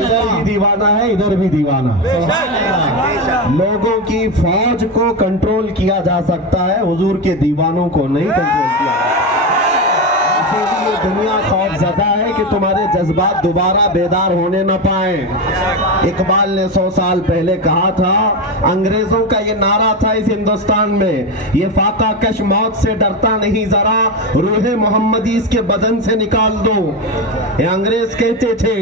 ادھر بھی دیوانہ ہے ادھر بھی دیوانہ ہے. لوگوں کی فوج کو کنٹرول کیا جا سکتا ہے, حضور کے دیوانوں کو نہیں کنٹرول کیا جا سکتا. اسی لیے دنیا خوف زدہ ہے کہ تمہارے جذبات دوبارہ بیدار ہونے نہ پائیں. اقبال نے 100 سال پہلے کہا تھا, انگریزوں کا یہ نعرہ تھا اس ہندوستان میں, یہ فاقہ کش موت سے ڈرتا نہیں ذرا, روح محمدی اس کے بدن سے نکال دو. یہ انگریز کہتے تھے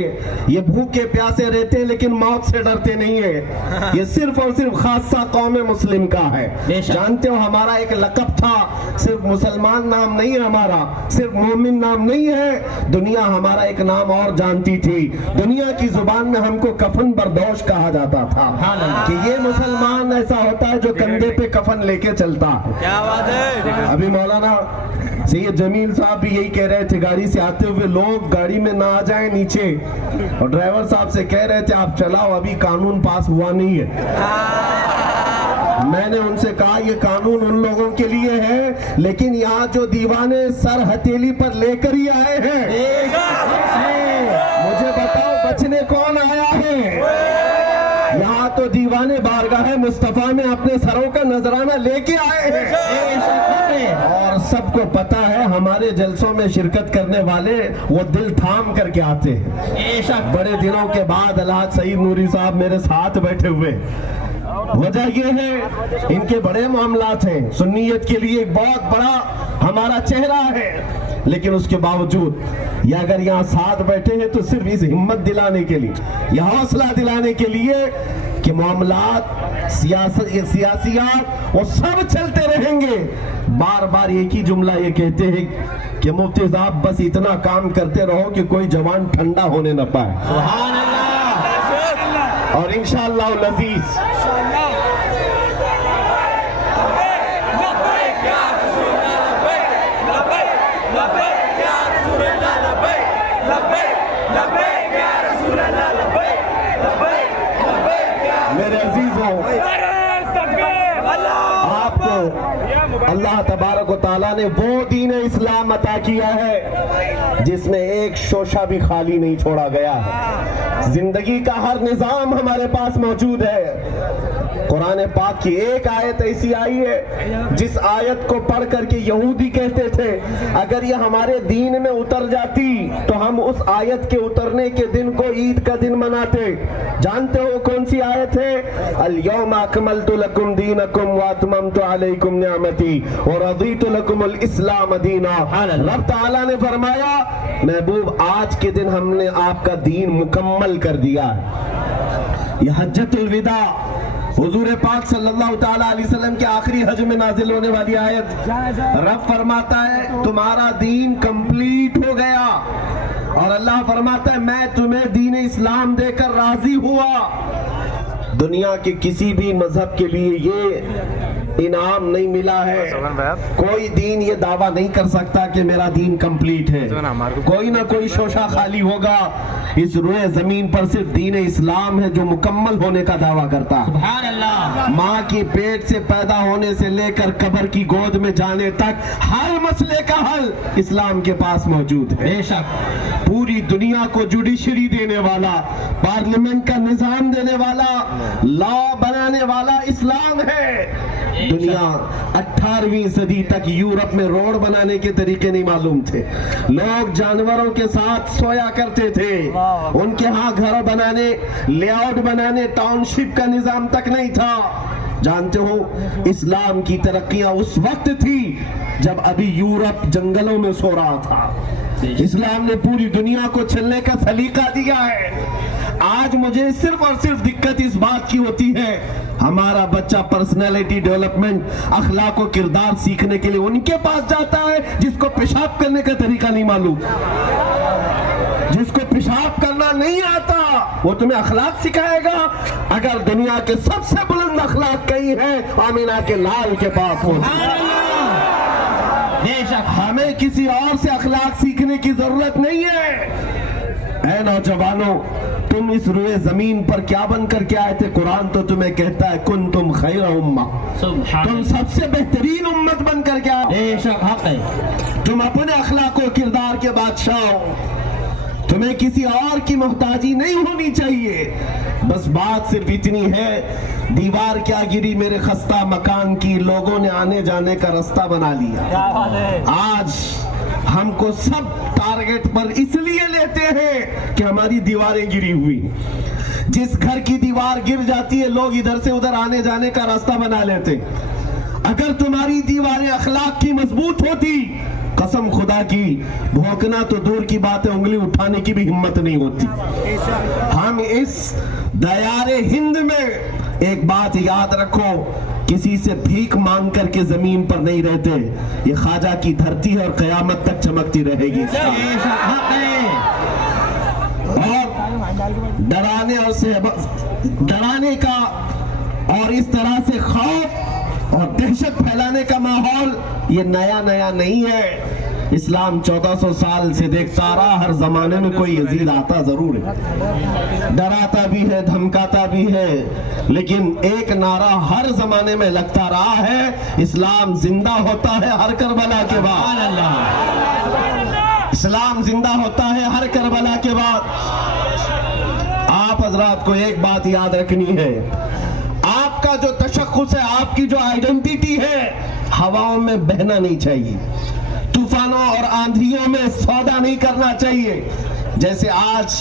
یہ بھوکے پیاسے رہتے لیکن موت سے ڈرتے نہیں ہیں. یہ صرف اور صرف خاصہ قوم مسلم کا ہے. جانتے ہو ہمارا ایک لقب تھا, صرف مسلمان نام نہیں ہے ہمارا, صرف مومن نام نہیں ہے, دنیا ہمارا ایک نام اور جانتی تھی. دنیا کی زبان میں ہم کو کفن بردوش کہا جاتا تھا کہ یہ مسلمان ایسا ہوتا ہے جو کندھے پہ کفن لے کے چلتا. کیا بات ہے. ابھی مولانا سید جمیل صاحب بھی یہی کہہ رہے تھے, گاڑی سے آتے ہوئے لوگ گاڑی میں نہ آ جائیں نیچے, اور ڈرائیور صاحب سے کہہ رہے تھے آپ چلاؤ, ابھی قانون پاس ہوا نہیں ہے. میں نے ان سے کہا یہ قانون ان لوگوں کے لیے ہے, لیکن یہاں جو دیوانے سر ہتھیلی پر لے کر ہی آئے ہیں, مجھے بتاؤ بچنے کون آیا ہے؟ یہاں تو دیوانے بارگاہ مصطفیٰ میں اپنے سروں کا نذرانہ لے کے آئے ہیں, اور سب کو پتا ہے ہمارے جلسوں میں شرکت کرنے والے وہ دل تھام کر کے آتے ہیں. بڑے دنوں کے بعد الحاج سعید نوری صاحب میرے ساتھ بیٹھے ہوئے. وجہ یہ ہے ان کے بڑے معاملات ہیں, سنیت کے لیے ایک بہت بڑا ہمارا چہرہ ہے, لیکن اس کے باوجود یہ اگر یہاں ساتھ بیٹھے ہیں تو صرف اس ہمت دلانے کے لیے, یہ حوصلہ دلانے کے لیے کہ معاملات سیاسیات وہ سب چلتے رہیں گے. بار بار ایک ہی جملہ یہ کہتے ہیں کہ مفتی صاحب بس اتنا کام کرتے رہو کہ کوئی جوان ٹھنڈا ہونے نہ پائے. سبحان اللہ. اور انشاءاللہ العزیز میرے عزیزوں, آپ کو اللہ تبارک و تعالیٰ نے وہ دین اسلام عطا کیا ہے جس میں ایک شوشہ بھی خالی نہیں چھوڑا گیا ہے. زندگی کا ہر نظام ہمارے پاس موجود ہے. قرآن پاک کی ایک آیت ایسی آئی ہے جس آیت کو پڑھ کر کے یہودی کہتے تھے اگر یہ ہمارے دین میں اتر جاتی تو ہم اس آیت کے اترنے کے دن کو عید کا دن مناتے. جانتے ہو کون سی آیت ہے؟ الیوم اکملت لکم دینکم واتممت علیکم نعمتی ورضیت لکم الاسلام دینا. رب تعالیٰ نے فرمایا محبوب آج کے دن ہم نے آپ کا دین مکمل کر دیا ہے. یہ حجۃ الوداع حضور پاک صلی اللہ تعالیٰ علیہ وسلم کے آخری حج میں نازل ہونے والی آیت. رب فرماتا ہے تمہارا دین کمپلیٹ ہو گیا, اور اللہ فرماتا ہے میں تمہیں دین اسلام دے کر راضی ہوا. دنیا کے کسی بھی مذہب کے لیے یہ انعام نہیں ملا ہے. کوئی دین یہ دعویٰ نہیں کر سکتا کہ میرا دین کمپلیٹ ہے. کوئی نہ کوئی شوشہ خالی ہوگا. اس روئے زمین پر صرف دین اسلام ہے جو مکمل ہونے کا دعویٰ کرتا. سبحان اللہ. ماں کی پیٹ سے پیدا ہونے سے لے کر قبر کی گود میں جانے تک ہر مسئلے کا حل اسلام کے پاس موجود ہے. بے شک پوری دنیا کو جوڈیشری دینے والا, پارلیمنٹ کا نظام دینے والا, لا بنانے والا اسلام ہے. دنیا 18ویں صدی تک یورپ میں روڈ بنانے کے طریقے نہیں معلوم تھے. لوگ جانوروں کے ساتھ سویا کرتے تھے. ان کے ہاں گھر بنانے, لے آؤٹ بنانے, ٹاؤن شپ کا نظام تک نہیں تھا. جانتے ہو اسلام کی ترقیاں اس وقت تھی جب ابھی یورپ جنگلوں میں سو رہا تھا. اسلام نے پوری دنیا کو چلنے کا سلیقہ دیا ہے. آج مجھے صرف اور صرف دقت اس بات کی ہوتی ہے ہمارا بچہ پرسنالٹی ڈیولپمنٹ, اخلاق و کردار سیکھنے کے لیے ان کے پاس جاتا ہے جس کو پیشاب کرنے کا طریقہ نہیں معلوم, جس کو پیشاب کرنا نہیں آتا وہ تمہیں اخلاق سکھائے گا. اگر دنیا کے سب سے بلند اخلاق کئی ہیں آمینہ کے لال کے پاس ہو. ہمیں کسی اور سے اخلاق سیکھنے کی ضرورت نہیں ہے. اے نوجوانوں, تم اس روئے زمین پر کیا بن کر کے آئے تھے؟ قرآن تو تمہیں کہتا ہے کنتم خیر امہ, تم سب سے بہترین امت بن کر کے آئے. تم اپنے اخلاق و کردار کے بادشاہ ہو. تمہیں کسی اور کی محتاجی نہیں ہونی چاہیے. بس بات صرف اتنی ہے, دیوار کیا گری میرے خستہ مکان کی, لوگوں نے آنے جانے کا راستہ بنا لیا. آج ہم کو سب ٹارگٹ پر اس لیے لیتے ہیں کہ ہماری دیواریں گری ہوئی. جس گھر کی دیوار گر جاتی ہے لوگ ادھر سے ادھر آنے جانے کا راستہ بنا لیتے. اگر تمہاری دیواریں اخلاق کی مضبوط ہوتی, قسم خدا کی بھونکنا تو دور کی بات ہے, انگلی اٹھانے کی بھی ہمت نہیں ہوتی. ہم اس دیار ہند میں ایک بات یاد رکھو, کسی سے بھیک مانگ کر کے زمین پر نہیں رہتے. یہ خواجہ کی دھرتی ہے اور قیامت تک چمکتی رہے گی. اور ڈرانے کا اور اس طرح سے خوف اور دہشت پھیلانے کا ماحول یہ نیا نہیں ہے. اسلام 1400 سال سے دیکھتا رہا, ہر زمانے میں کوئی یزید آتا ضرور ہے, ڈراتا بھی ہے, دھمکاتا بھی ہے, لیکن ایک نعرہ ہر زمانے میں لگتا رہا ہے, اسلام زندہ ہوتا ہے ہر کربلا کے بعد. اسلام زندہ ہوتا ہے ہر کربلا کے بعد. آپ حضرات کو ایک بات یاد رکھنی ہے, آپ کا جو تشخص ہے, آپ کی جو آئیڈینٹی ہے, ہواؤں میں بہنا نہیں چاہیے, طوفانوں اور آندھیوں میں سودا نہیں کرنا چاہیے. جیسے آج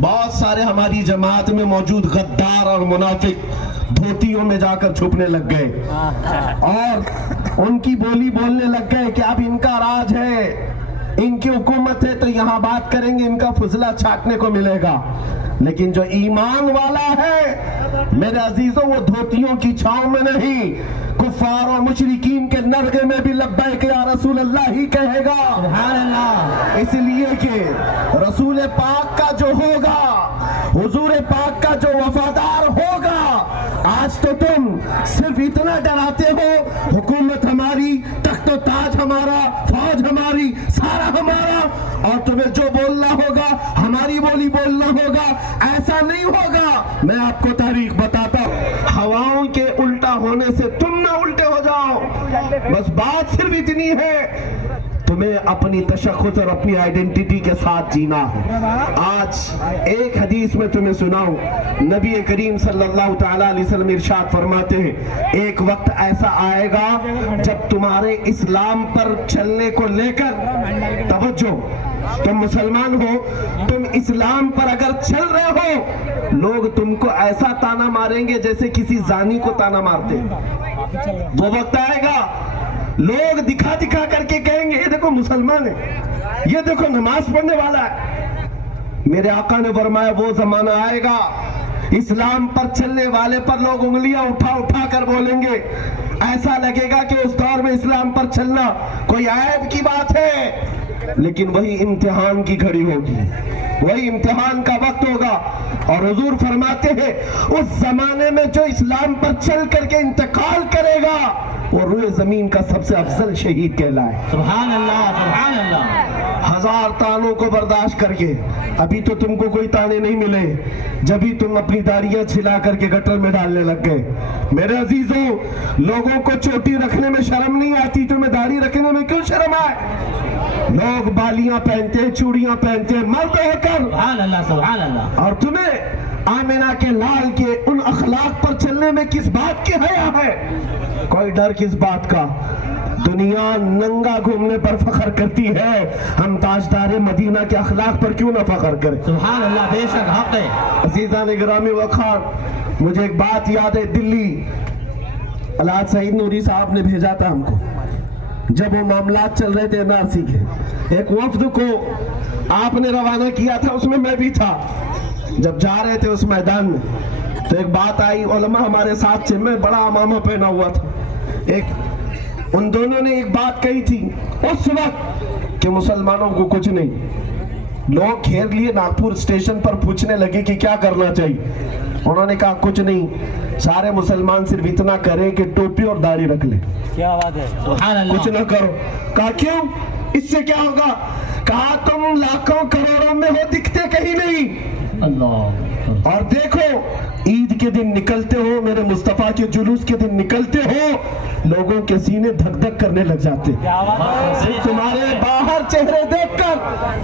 بہت سارے ہماری جماعت میں موجود غدار اور منافق دھوتیوں میں جا کر چھپنے لگ گئے اور ان کی بولی بولنے لگ گئے کہ اب ان کا راج ہے, ان کی حکومت ہے, تو یہاں بات کریں گے, ان کا فضلہ چھاٹنے کو ملے گا. لیکن جو ایمان والا ہے میرے عزیزوں, وہ دھوتیوں کی چھاؤں میں نہیں, کفار و مشرکین کے نرغے میں بھی لبیک یا رسول اللہ ہی کہے گا. سبحان اللہ. اس لیے کہ رسول پاک کا جو ہوگا, حضور پاک کا جو وفادار ہوگا, آج تو تم صرف اتنا ڈراتے ہو, حکومت ہماری, تخت و تاج ہمارا, فوج ہماری, سارا ہمارا, اور تمہیں جو بولنا ہوگا ہماری بولی بولنا ہوگا. ایسا نہیں ہوگا. میں آپ کو تاریخ بتاتا ہوں, ہواؤں کے الٹا ہونے سے تم نہ الٹے ہو جاؤ. بس بات صرف اتنی ہے, تمہیں اپنی تشخص اور اپنی آئیڈینٹی کے ساتھ جینا ہے. آج ایک حدیث میں تمہیں سناؤں, نبی کریم صلی اللہ تعالی علیہ وسلم ارشاد فرماتے ہیں, ایک وقت ایسا آئے گا جب تمہارے اسلام پر چلنے کو لے کر, توجہ, تم مسلمان ہو, تم اسلام پر اگر چل رہے ہو, لوگ تم کو ایسا تانا ماریں گے جیسے کسی زانی کو تانا مارتے. وہ وقت آئے گا لوگ دکھا کر کے کہیں گے, یہ دیکھو مسلمان ہے, یہ دیکھو نماز پڑھنے والا ہے. میرے آقا نے فرمایا وہ زمانہ آئے گا, اسلام پر چلنے والے پر لوگ انگلیاں اٹھا کر بولیں گے, ایسا لگے گا کہ اس دور میں اسلام پر چلنا کوئی عیب کی بات ہے. لیکن وہی امتحان کی گھڑی ہوگی, وہی امتحان کا وقت ہوگا. اور حضور فرماتے ہیں اس زمانے میں جو اسلام پر چل کر کے انتقال کرے گا وہ روئے زمین کا سب سے افضل شہید کہلائے. سبحان اللہ, سبحان اللہ. ہزار تانوں کو برداشت کر کے, ابھی تو تم کو کوئی تانے نہیں ملے, جبھی تم اپنی داڑیاں چھلا کر کے گٹر میں ڈالنے لگ گئے. میرے عزیزوں, لوگوں کو چوٹی رکھنے میں شرم نہیں آتی, تمہیں داڑھی رکھنے میں کیوں شرم آئے؟ لوگ بالیاں پہنتے ہیں, چوڑیاں پہنتے ہیں, مرد ہو کر. سبحان اللہ, سبحان اللہ. اور تمہیں آمنہ کے لال کے ان اخلاق پر چلنے میں کس بات کی حیا ہے؟ کوئی ڈر کس بات کا؟ دنیا ننگا گھومنے پر فخر کرتی ہے, ہم تاجدار مدینہ کے اخلاق پر کیوں نہ فخر کریں؟ سبحان اللہ, بے شک حق ہے. عزیزان گرامی وقار, مجھے ایک بات یاد ہے, دلی الحاج سعید نوری صاحب نے بھیجا تھا ہم کو, جب وہ معاملات چل رہے تھے NRC کے, ایک وفد کو آپ نے روانہ کیا تھا, اس میں میں بھی تھا. جب جا رہے تھے اس میدان میں تو ایک بات آئی, علماء ہمارے ساتھ تھے, میں بڑا امامہ پہنا ہوا تھا. ان دونوں نے ایک بات کہی تھی اس وقت کہ مسلمانوں کو کچھ نہیں. لوگ گھیر لیے ناگپور اسٹیشن پر, پوچھنے لگے کہ کیا کرنا چاہیے. انہوں نے کہا کچھ نہیں, سارے مسلمان صرف اتنا کریں کہ ٹوپی اور داڑھی رکھ لیں. کیا بات ہے, سبحان اللہ. کچھ نہ کرو. کہا کیوں, اس سے کیا ہوگا؟ کہا تم لاکھوں کروڑوں میں ہو, دکھتے کہیں نہیں. اللہ. اور دیکھو عید کے دن نکلتے ہو، میرے مصطفیٰ کے جلوس کے دن نکلتے ہو، لوگوں کے سینے دھک دھک کرنے لگ جاتے، تمہارے باہر چہرے دیکھ کر،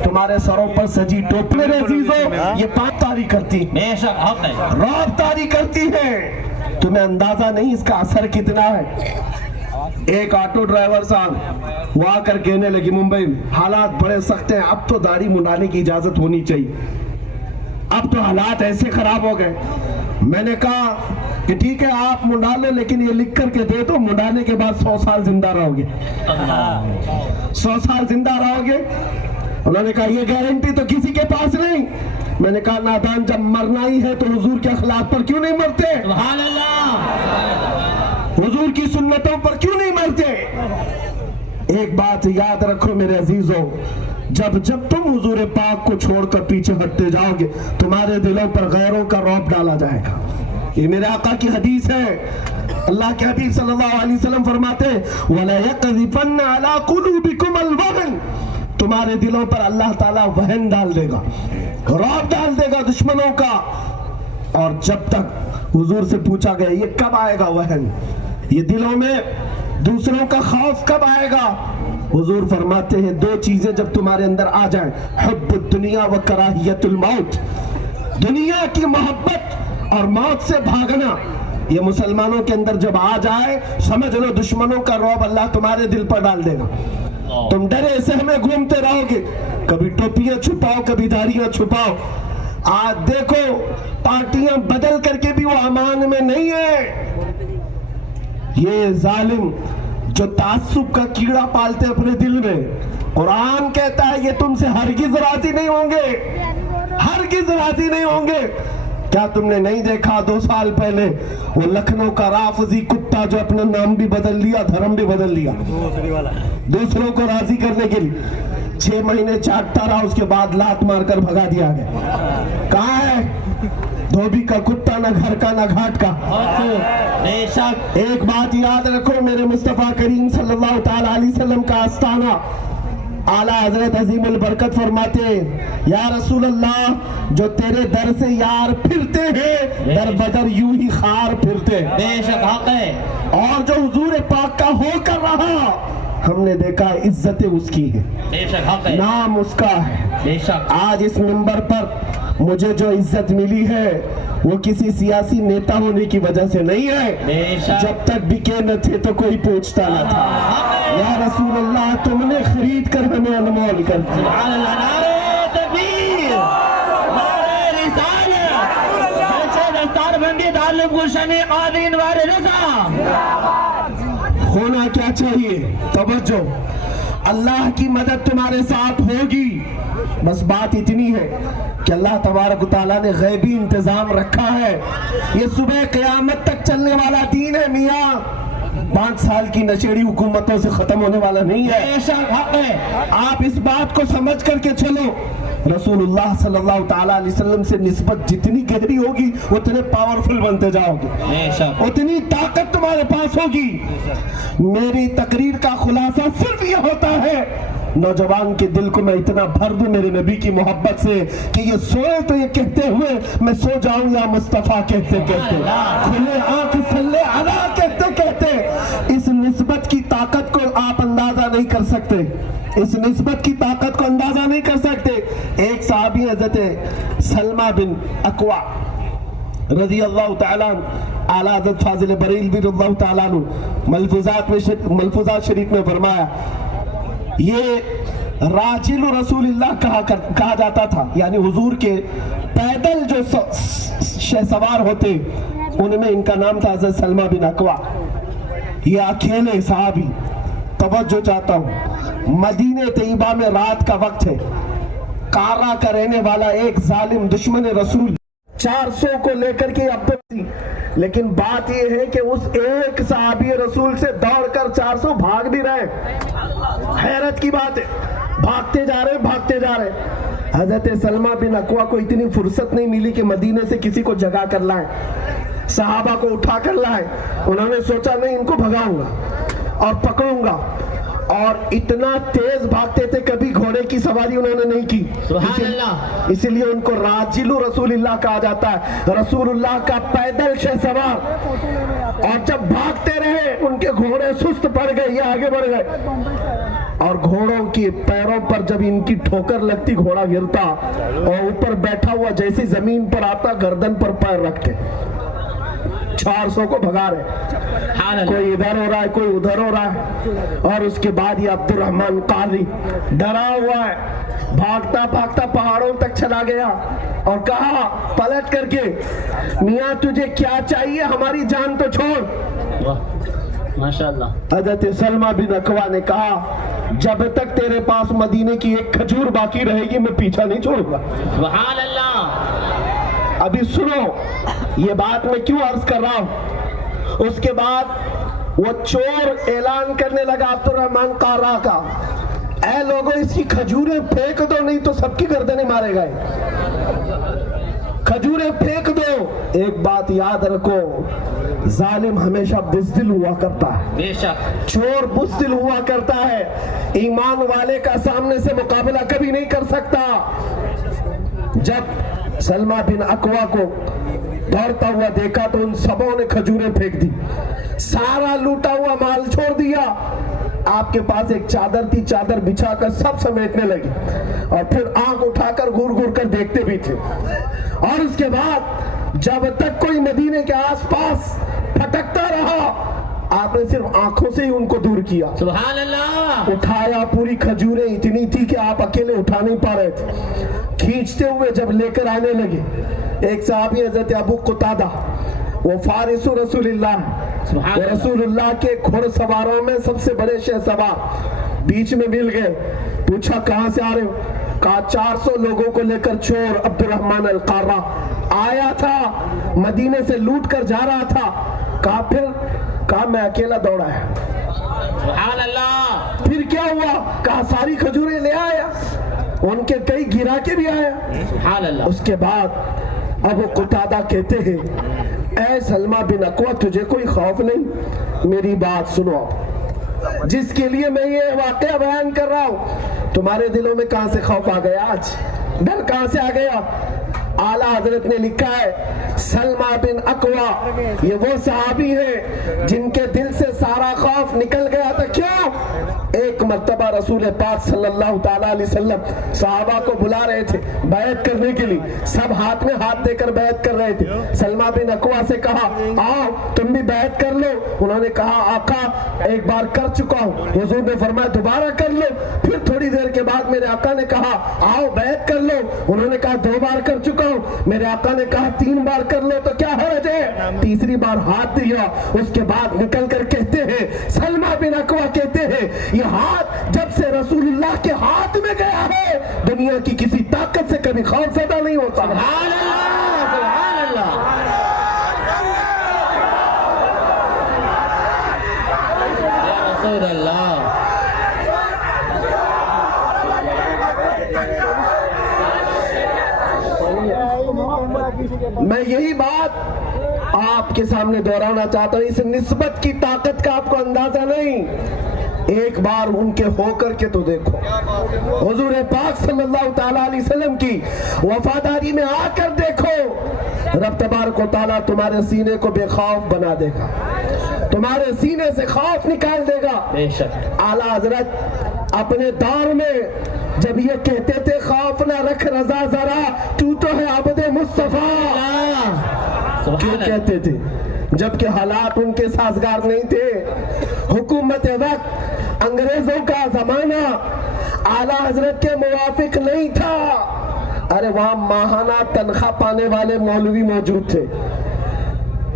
تمہارے سروں پر سجی ٹوپی۔ میرے عزیزوں، یہ پاک طاری کرتی، رعب طاری کرتی ہے، تمہیں اندازہ نہیں اس کا اثر کتنا ہے۔ ایک آٹو ڈرائیور صاحب وہ آ کر کہنے لگی ممبئی میں حالات بڑے سخت ہیں، اب تو داڑھی منڈانے کی اجازت ہونی چاہیے، اب تو حالات ایسے خراب ہو گئے۔ میں نے کہا کہ ٹھیک ہے آپ منڈا لو، لیکن یہ لکھ کر کے دے دو منڈانے کے بعد 100 سال زندہ رہو گے، 100 سال زندہ رہو گے۔ انہوں نے کہا یہ گارنٹی تو کسی کے پاس نہیں۔ میں نے کہا نادان، جب مرنا ہی ہے تو حضور کے اخلاق پر کیوں نہیں مرتے؟ سبحان اللہ، حضور کی سنتوں پر کیوں نہیں مرتے؟ ایک بات یاد رکھو میرے عزیزوں، جب تم حضور پاک کو چھوڑ کر پیچھے ہٹتے جاؤ گے، تمہارے دلوں پر غیروں کا رعب ڈالا جائے گا۔ یہ میرے آقا کی حدیث ہے، اللہ کے حبیب صلی اللہ علیہ وسلم فرماتے ہیں وَلَا يَقْذِفَنَّ عَلَىٰ قُلُوبِكُمُ الْوَهْنَ، تمہارے دلوں پر اللہ تعالیٰ وہن ڈال دے گا، رعب ڈال دے گا دشمنوں کا۔ اور جب تک حضور سے پوچھا گیا یہ کب آئے گا وہن، یہ دلوں میں دوسروں کا خوف کب آئے گا؟ حضور فرماتے ہیں دو چیزیں جب تمہارے اندر آ جائیں، حب الدنیا و کراہیت الموت، دنیا کی محبت اور موت سے بھاگنا، یہ مسلمانوں کے اندر جب آ جائے سمجھ لو دشمنوں کا رعب اللہ تمہارے دل پر ڈال دے گا۔ تم ڈرے سہمے گھومتے رہو گے، کبھی ٹوپیاں چھپاؤ کبھی داڑھیاں چھپاؤ۔ آج دیکھو پارٹیاں بدل کر کے بھی وہ امان میں نہیں ہے۔ یہ ظالم جو تعصب کا کیڑا پالتے اپنے دل میں، قرآن کہتا ہے یہ تم سے ہرگز راضی نہیں ہوں گے، ہرگز راضی نہیں ہوں گے۔ کیا تم نے نہیں دیکھا 2 سال پہلے وہ لکھنؤ کا رافضی کتا جو اپنا نام بھی بدل لیا، دھرم بھی بدل لیا، دوسروں کو راضی کرنے کے لیے 6 مہینے چاٹتا رہا، اس کے بعد لات مار کر بھگا دیا گیا۔ کہاں ہے دھوبی کا کتا، نہ گھر کا نہ گھاٹ کا۔ ایک بات یاد رکھو، میرے مصطفیٰ کریم صلی اللہ تعالی علیہ وسلم کا آستانہ اعلیٰ حضرت عظیم البرکت فرماتے ہیں یا رسول اللہ جو تیرے در سے یار پھرتے ہیں در بدر یوں ہی خار پھرتے، بے شک حق ہے۔ اور جو حضور پاک کا ہو کر رہا ہم نے دیکھا عزت اس کی ہے، بے شک حق ہے، نام اس کا ہے، بے شک۔ آج اس منبر پر مجھے جو عزت ملی ہے وہ کسی سیاسی نیتا ہونے کی وجہ سے نہیں ہے، جب تک بکے نہ تھے تو کوئی پوچھتا نہ تھا۔ یا رسول اللہ تم نے خرید کر ہمیں انمول کر دیا۔ سبحان اللہ، نعرہ تکبیر، نعرہ رسالت، دستار بندی تعلق گلشن قادرین وار رضا۔ ہونا کیا چاہیے؟ توجہ، اللہ کی مدد تمہارے ساتھ ہوگی، بس بات اتنی ہے کہ اللہ تبارک و تعالیٰ نے غیبی انتظام رکھا ہے۔ یہ صبح قیامت تک چلنے والا دین ہے میاں، 5 سال کی نشیڑی حکومتوں سے ختم ہونے والا نہیں ہے۔ ایسا حق ہے، آپ اس بات کو سمجھ کر کے چلو۔ رسول اللہ صلی اللہ تعالیٰ علیہ وسلم سے نسبت جتنی گہری ہوگی اتنے پاورفل بنتے جاؤ گے، اتنی طاقت تمہارے پاس ہوگی۔ میری تقریر کا خلاصہ صرف یہ ہوتا ہے نوجوان کے دل کو میں اتنا بھر دوں میرے نبی کی محبت سے کہ یہ سوئے تو یہ کہتے ہوئے میں سو جاؤں یا مصطفیٰ کہتے کہتے، کھلے آنکھ صلی علیہ کہتے کہتے۔ اس نسبت کی طاقت کو آپ اندازہ نہیں کر سکتے، اس نسبت کی طاقت کو اندازہ نہیں کر سکتے۔ ایک صحابی حضرت سلمہ بن اکوع رضی اللہ تعالیٰ عنہ، اعلیٰ حضرت فاضل بریلوی رضی اللہ تعالیٰ عنہ ملفوظات شریف میں فرمایا یہ راجل رسول اللہ کہا جاتا تھا، یعنی حضور کے پیدل جو سوار ہوتے ان میں ان کا نام تھا حضرت سلمہ بن اکوع۔ یہ اکیلے صحابی، توجہ چاہتا ہوں، مدینہ طیبہ میں رات کا وقت ہے، کارا کا رہنے والا ایک ظالم دشمن رسول 400 کو لے کر کے اب تھی، لیکن بات یہ ہے کہ اس ایک صحابی رسول سے دوڑ کر 400 بھاگ بھی رہے۔ حیرت کی بات ہے، بھاگتے جا رہے۔ حضرت سلمہ بن اکوع کو اتنی فرصت نہیں ملی کہ مدینے سے کسی کو جگا کر لائیں، صحابہ کو اٹھا کر لائیں۔ انہوں نے سوچا نہیں ان کو بھگاؤں گا اور پکڑوں گا اور اتنا تیز بھاگتے تھے کبھی گھوڑے کی سواری انہوں نے نہیں کی. سبحان اللہ. اسی لیے ان کو راجل رسول اللہ کہا جاتا ہے. رسول اللہ کا پیدل شہ سوار. اور جب بھاگتے رہے ان کے گھوڑے سست پڑ گئے یا آگے بڑھ گئے, اور گھوڑوں کی پیروں پر جب ان کی ٹھوکر لگتی گھوڑا گرتا, اور اوپر بیٹھا ہوا جیسی زمین پر آتا گردن پر پیر رکھتے. 400 کو بھگا رہے, کوئی ادھر ہو رہا ہے کوئی ادھر ہو رہا ہے. اور اس کے بعد یہ عبد الرحمن قاضی ڈرا ہوا ہے, بھاگتا بھاگتا پہاڑوں تک چلا گیا اور کہا پلٹ کر کے, میاں تجھے کیا چاہیے, ہماری جان تو چھوڑ. ماشاءاللہ. حضرت سلمہ بن اکوا نے کہا جب تک تیرے پاس مدینے کی ایک کھجور باقی رہے گی میں پیچھا نہیں چھوڑوں گا. سبحان اللہ. ابھی سنو یہ بات میں کیوں عرض کر رہا ہوں. اس کے بعد وہ چور اعلان کرنے لگا عبد الرحمن قارہ کا, اے لوگوں اس کی کھجوریں پھینک دو نہیں تو سب کی گردنیں مارے گئے. کھجوریں پھینک دو. ایک بات یاد رکھو, ظالم ہمیشہ بزدل ہوا کرتا ہے, بے شک چور بزدل ہوا کرتا ہے, ایمان والے کا سامنے سے مقابلہ کبھی نہیں کر سکتا. جب سلمہ بن اکوا کو دوڑتا ہوا دیکھا تو ان سبوں نے کھجوریں پھینک دی, سارا لوٹا ہوا مال چھوڑ دیا. آپ کے پاس ایک چادر تھی, چادر بچھا کر سب سمیٹنے لگی اور پھر آنکھ اٹھا کر گور گور کر دیکھتے بھی تھے. اور اس کے بعد جب تک کوئی مدینے کے آس پاس پھٹکتا رہا آپ نے صرف آنکھوں سے ہی ان کو دور کیا. سبحان اللہ. اٹھایا, پوری کھجوریں اتنی تھی کہ آپ اکیلے اٹھا نہیں پا رہے تھے. کھینچتے ہوئے جب لے کر آنے لگے, ایک صحابی حضرت ابو قتادہ, وہ فارس رسول اللہ, وہ رسول اللہ کے گھوڑ سواروں میں سب سے بڑے شہ سوار, بیچ میں مل گئے. پوچھا کہاں سے آ رہے ہو؟ کہا 400 لوگوں کو لے کر چور عبد الرحمن القارہ آیا تھا, مدینے سے لوٹ کر جا رہا تھا. کہا پھر؟ کہا میں اکیلا دوڑا ہے. سبحان اللہ. پھر کیا ہوا؟ کہا ساری کھجوریں لے آیا, ان کے کئی گرا کے بھی آیا. سبحان اللہ. اس کے بعد ابو قتادہ کہتے ہیں اے سلمہ بن اکوا تجھے کوئی خوف نہیں؟ میری بات سنو, جس کے لیے میں یہ واقعہ بیان کر رہا ہوں تمہارے دلوں میں کہاں سے خوف آ گیا, آج ڈر کہاں سے آ گیا؟ اعلیٰ حضرت نے لکھا ہے سلمہ بن اکوا یہ وہ صحابی ہیں جن کے دل سے سارا خوف نکل گیا تھا. کیوں؟ ایک مرتبہ رسول پاک صلی اللہ تعالیٰ علیہ وسلم صحابہ کو بلا رہے تھے بیعت کرنے کے لیے, سب ہاتھ میں ہاتھ دے کر بیعت کر رہے تھے. سلمہ بن اکوا سے کہا آؤ تم بھی بیعت کر لو. انہوں نے کہا آقا ایک بار کر چکا ہوں. حضور نے فرمایا دوبارہ کر لو. پھر تھوڑی دیر کے بعد میرے آقا نے کہا آؤ بیعت کر لو. انہوں نے کہا 2 بار کر چکا ہوں. میرے آقا نے کہا 3 بار کر لو تو کیا حرج ہے؟ تیسری بار ہاتھ دیا. اس کے بعد نکل کر کہتے ہیں سلمہ بن اکوا کہتے ہیں یہ ہاتھ جب سے رسول اللہ کے ہاتھ میں گیا ہے دنیا کی کسی طاقت سے کبھی خوف زدہ نہیں ہوتا. سبحان اللہ. سبحان اللہ. یا رسول اللہ. میں یہی بات آپ کے سامنے دہرانا چاہتا ہوں, اس نسبت کی طاقت کا آپ کو اندازہ نہیں. ایک بار ان کے ہو کر کے تو دیکھو, حضور پاک صلی اللہ تعالیٰ علیہ وسلم کی وفاداری میں آ کر دیکھو. رب تبارک و تعالیٰ تمہارے سینے کو بے خوف بنا دے گا, تمہارے سینے سے خوف نکال دے گا. بے شک. اعلیٰ حضرت اپنے دور میں جب یہ کہتے تھے خوف نہ رکھ رضا ذرا تو تو ہے عبد مصطفیٰ, کیوں کہتے تھے؟ جبکہ حالات ان کے سازگار نہیں تھے. حکومت وقت انگریزوں کا زمانہ اعلیٰ حضرت کے موافق نہیں تھا. ارے وہاں ماہانہ تنخواہ پانے والے مولوی موجود تھے,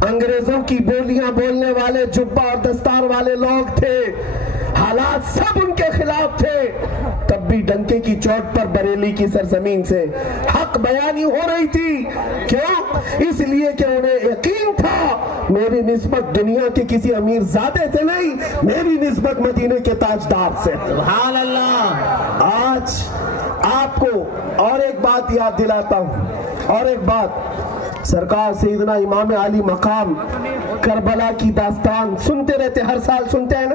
انگریزوں کی بولیاں بولنے والے جبہ اور دستار والے لوگ تھے, حالات سب ان کے خلاف تھے. تب بھی ڈنکے کی چوٹ پر بریلی کی سرزمین سے حق بیانی ہو رہی تھی. کیوں؟ اس لیے کہ انہیں یقین تھا میری نسبت دنیا کے کسی امیر زادے سے نہیں, میری نسبت مدینے کے تاجدار سے. سبحان اللہ. آج آپ کو اور ایک بات یاد دلاتا ہوں, اور ایک بات. سرکار سیدنا امام علی مقام کربلا کی داستان سنتے رہتے, ہر سال سنتے ہیں نا,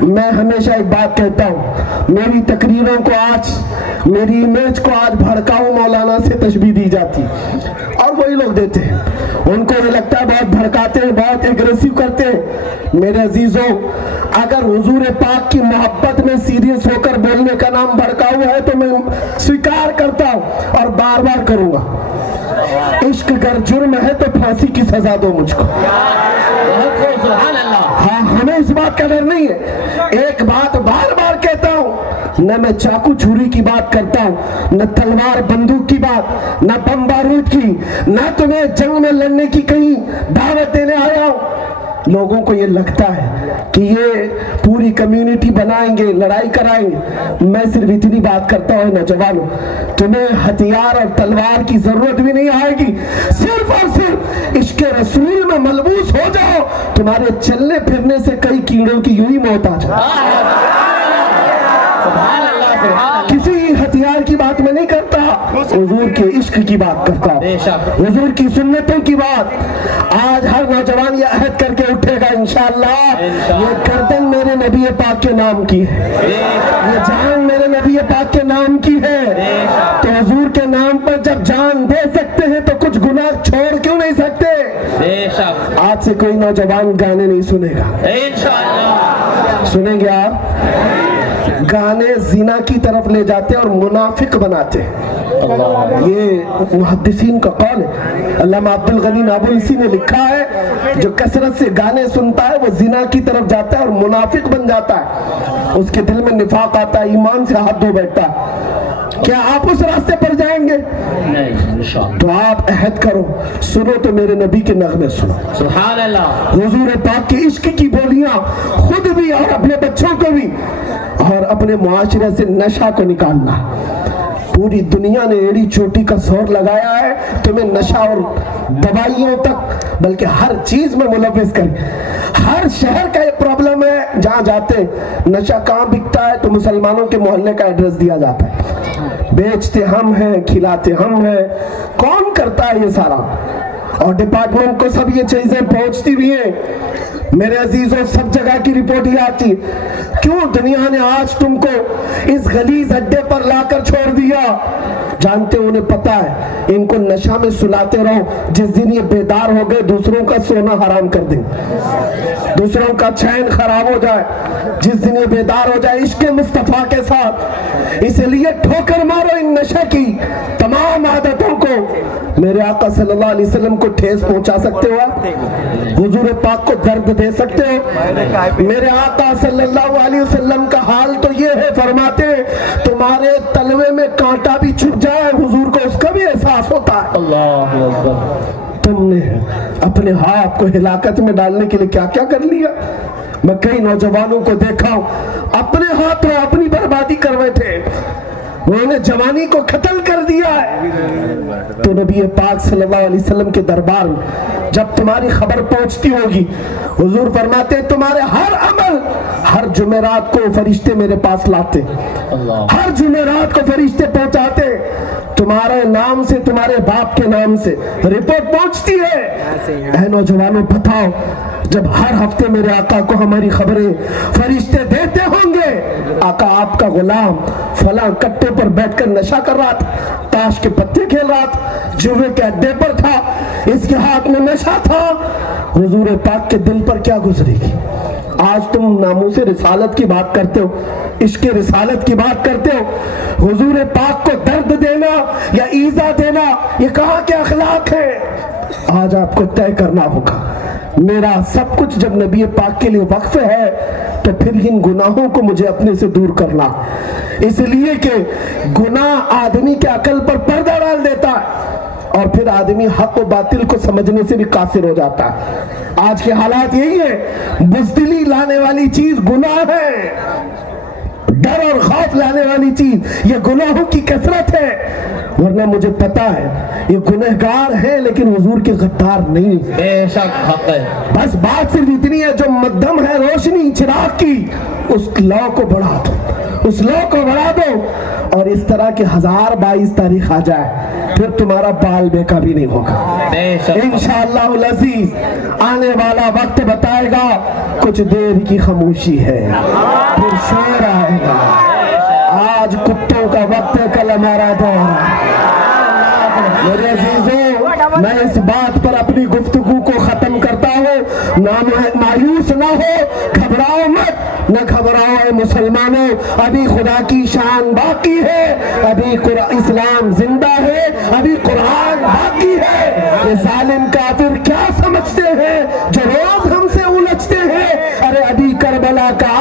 میں ہمیشہ ایک بات کہتا ہوں، میری تقریروں کو آج، میری امیج کو آج بھڑکاؤ مولانا سے تشبیہ دی جاتی اور وہی لوگ دیتے ہیں، ان کو یہ لگتا ہے بہت بھڑکاتے ہیں، بہت ایگریسو کرتے ہیں۔ میرے عزیزوں، اگر حضور پاک کی محبت میں سیریس ہو کر بولنے کا نام بھڑکاؤ ہے تو میں سویکار کرتا ہوں اور بار بار کروں گا۔ عشق اگر جرم ہے تو پھانسی کی سزا دو مجھ کو۔ سبحان اللہ۔ ہاں، ہمیں اس بات کا ڈر نہیں ہے۔ ایک بات بار بار کہتا ہوں، نہ میں چاقو چھری کی بات کرتا ہوں، نہ تلوار بندوق کی بات، نہ بم بارود کی، نہ تمہیں جنگ میں لڑنے کی کہیں دعوت دینے آیا ہوں۔ لوگوں کو یہ لگتا ہے کہ یہ پوری کمیونٹی بنائیں گے، لڑائی کرائیں گے۔ میں صرف اتنی بات کرتا ہوں نوجوانوں، تمہیں ہتھیار اور تلوار کی ضرورت بھی نہیں آئے گی، صرف اور صرف عشق رسول میں ملبوس ہو جاؤ، تمہارے چلنے پھرنے سے کئی کیڑوں کی یوں ہی موت آ جائے۔ کسی ہتھیار کی بات میں نہیں کرتا، حضور کے عشق کی بات کرتا ہوں، حضور کی سنتوں کی بات۔ آج ہر نوجوان یہ عہد کر کے اٹھے گا انشاءاللہ، یہ گردن میرے نبی پاک کے نام کی ہے، یہ جان میرے نبی پاک کے نام کی ہے، تو حضور کے نام پر جب جان دے سکتے ہیں تو کچھ گناہ چھوڑ کیوں نہیں سکتے؟ آج سے کوئی نوجوان گانے نہیں سنے گا، سنیں گے آپ؟ گانے زنا کی طرف لے جاتے اور منافق بناتے ہیں، یہ محدثین کا قول ہے۔ علامہ عبد الغنی نابلسی نے لکھا ہے، جو کثرت سے گانے سنتا ہے وہ زنا کی طرف جاتا ہے اور منافق بن جاتا ہے، اس کے دل میں نفاق آتا ہے، ایمان سے ہاتھ دھو بیٹھتا ہے۔ کیا آپ اس راستے پر جائیں گے؟ نہیں۔ تو آپ عہد کرو، سنو تو میرے نبی کے نغمے سنو، سبحان اللہ، حضور پاک کے عشق کی بولیاں، خود بھی اور اپنے بچوں کو بھی، اور اپنے معاشرے سے نشہ کو نکالنا۔ پوری دنیا نے ایڑی چوٹی کا زور لگایا ہے تمہیں نشہ اور دوائیوں تک، بلکہ ہر چیز میں ملوث کریں۔ ہر شہر کا یہ پرابلم ہے، جہاں جاتے نشہ کہاں بکتا ہے تو مسلمانوں کے محلے کا ایڈریس دیا جاتا ہے، بیچتے ہم ہیں، کھلاتے ہم ہیں۔ کون کرتا ہے یہ سارا؟ اور ڈپارٹمنٹ کو سب یہ چیزیں پہنچتی بھی ہیں۔ میرے عزیزوں، سب جگہ کی رپورٹ یہ آتی، کیوں دنیا نے آج تم کو اس غلیظ اڈے پر لا کر چھوڑ دیا؟ جانتے انہیں پتا ہے ان کو نشہ میں سلاتے رہو، جس دن یہ بیدار ہو گئے دوسروں کا سونا حرام کر دیں، دوسروں کا چین خراب ہو جائے، جس دن یہ بیدار ہو جائے عشق مصطفیٰ کے ساتھ۔ اس لیے ٹھوکر مارو ان نشہ کی تمام عادتوں کو۔ میرے آقا صلی اللہ علیہ وسلم کو ٹھیس پہنچا سکتے ہو آپ؟ حضور پاک کو درد دے سکتے ہو؟ میرے آقا صلی اللہ علیہ وسلم کا حال تو یہ ہے، فرماتے تمہارے تلوے میں کانٹا بھی چھپ جائے حضور کو اس کا بھی احساس ہوتا ہے۔ اللہ اکبر۔ تم نے اپنے ہاتھ کو ہلاکت میں ڈالنے کے لیے کیا کیا کر لیا؟ میں کئی نوجوانوں کو دیکھا ہوں اپنے ہاتھوں اپنی بربادی کر بیٹھے، انہوں نے جوانی کو قتل کر دیا ہے۔ تو نبی پاک صلی اللہ علیہ وسلم کے دربار میں جب تمہاری خبر پہنچتی ہوگی، حضور فرماتے ہیں تمہارے ہر عمل ہر جمعرات کو فرشتے میرے پاس لاتے، ہر جمعرات کو فرشتے پہنچاتے، تمہارے نام سے، تمہارے باپ کے نام سے رپورٹ پہنچتی ہے۔ اے نوجوانوں، بتاؤ، جب ہر ہفتے میرے آقا کو ہماری خبریں فرشتے دیتے ہوں گے، آقا آپ کا غلام فلاں کٹے پر بیٹھ کر نشہ کر رہا تھا، تاش کے پتے کھیل رہا تھا، جوے کے اڈے پر تھا، اس کے ہاتھ میں نشہ تھا، حضور پاک کے دل پر کیا گزرے گی؟ آج تم ناموس رسالت کی بات کرتے ہو، عشق رسالت کی بات کرتے ہو، حضور پاک کو درد دینا یا ایذا دینا یہ کہاں کے اخلاق ہے؟ آج آپ کو طے کرنا ہوگا۔ میرا سب کچھ جب نبی پاک کے لیے وقف ہے تو پھر ان گناہوں کو مجھے اپنے سے دور کرنا، اس لیے کہ گناہ آدمی کے عقل پر پردہ ڈال دیتا ہے اور پھر آدمی حق و باطل کو سمجھنے سے بھی قاصر ہو جاتا ہے۔ آج کے حالات یہی ہے، بزدلی لانے والی چیز گناہ ہے، ڈر اور خوف لانے والی چیز یہ گناہوں کی کثرت ہے، ورنہ مجھے پتا ہے یہ گنہگار ہیں لیکن حضور کے غدار نہیں۔ بے شک حق ہے۔ بس بات صرف اتنی ہے، جو مدھم ہے روشنی چراغ کی، اس لو کو بڑھا دو، اس لو کو بڑھا دو، اور اس طرح کے 1022 تاریخ آ جائے پھر تمہارا بال بیکا بھی نہیں ہوگا انشاءاللہ العزیز۔ آنے والا وقت بتائے گا، کچھ دیر کی خاموشی ہے۔ شور آئے گا. آج کتوں کا وقت ہے، کل ہمارا دور ہے. میرے عزیزوں، میں اس بات پر اپنی گفتگو کو ختم کرتا ہوں. مایوس نہ ہو، گھبراؤ مت، نہ گھبراؤ اے مسلمانوں. ابھی خدا کی شان باقی ہے، ابھی اسلام زندہ ہے، ابھی قرآن باقی ہے. یہ ظالم کافر کیا سمجھتے ہیں جو روز ہم سے الجھتے ہیں؟ ارے ابھی کربلا کا